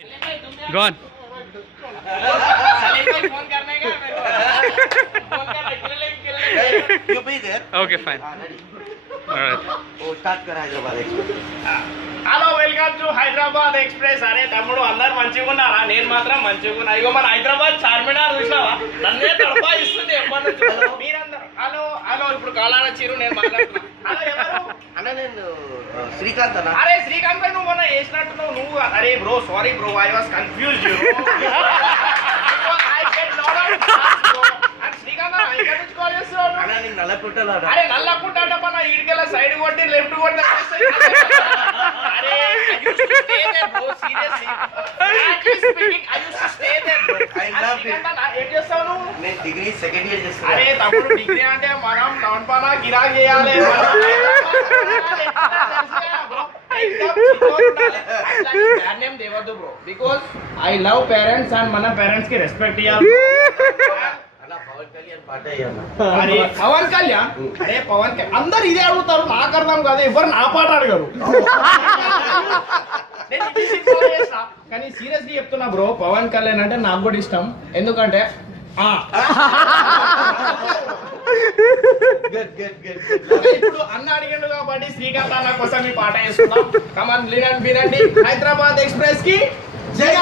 Go on. You be there. Okay, fine. Ready. Alright. Oh, start kar Hyderabad Express. Hello welcome to Hyderabad express. అరే తమ్ముడు అందరు మంచిగా ఉన్నారా? నేను మాత్రం మంచిగా ఉన్నా. ఇగో మన హైదరాబాద్ చార్మినార్ చూసినావా? నన్నే తడపా ఇస్తుంది ఎప్పటి నుంచి. మీరందరూ హలో హలో ఇప్పుడు కాలాల చీరు నేను మాట్లాడుతున్నా. హలో ఎవరు? అన్న నేను శ్రీకాంత్ అన్న. అరే శ్రీకాంత్ భాయ్ నువ్వు మొన్న వేసినట్టున్నావు నువ్వు. అరే bro sorry bro, I was confused. Srikanth ఇక్కడ నుంచి కాల్ చేస్తున్నావు. అన్న నేను నల్లకుంటలో అన్న. అరే నల్లకుంట అంటే మన ఈడికెళ్ళ సైడ్ కొట్టి లెఫ్ట్ కొట్టి అరే I used to stay there bro, seriously. Frankly speaking, I used to stay there bro. I love it. ఏం చేస్తావు నువ్వు? నేను డిగ్రీ సెకండ్ ఇయర్ చేస్తున్నా. అరే తమ్ముడు డిగ్రీ అంటే మనం నౌన్ పానా గిరాక్ చేయాలి. బ్యాడ్ నేమ్ దేవద్దు bro, because I love parents and మన పేరెంట్స్ కి రెస్పెక్ట్ ఇవ్వాలి. అన్న పవన్ కళ్యాణ్ పాట అయ్యన్న. అరే పవన్ కళ్యాణ్, అరే పవన్ కళ్యాణ్ అందరు ఇదే అడుగుతారు, నాకు అర్థం కాదు. ఎవరు నా పాట అడగరు. నేను ఇది simple చేస్తా. కానీ సీరియస్లీ చెప్తున్నా బ్రో, పవన్ కళ్యాణ్ అంటే నాకు కూడా ఇష్టం. ఎందుకంటే ఇప్పుడు అన్న అడిగిండు కాబట్టి శ్రీకాంత్ అన్న కోసం ఈ పాట వేస్తున్నాం. కమన్ వినండి, హైదరాబాద్ ఎక్స్ప్రెస్ కి జై.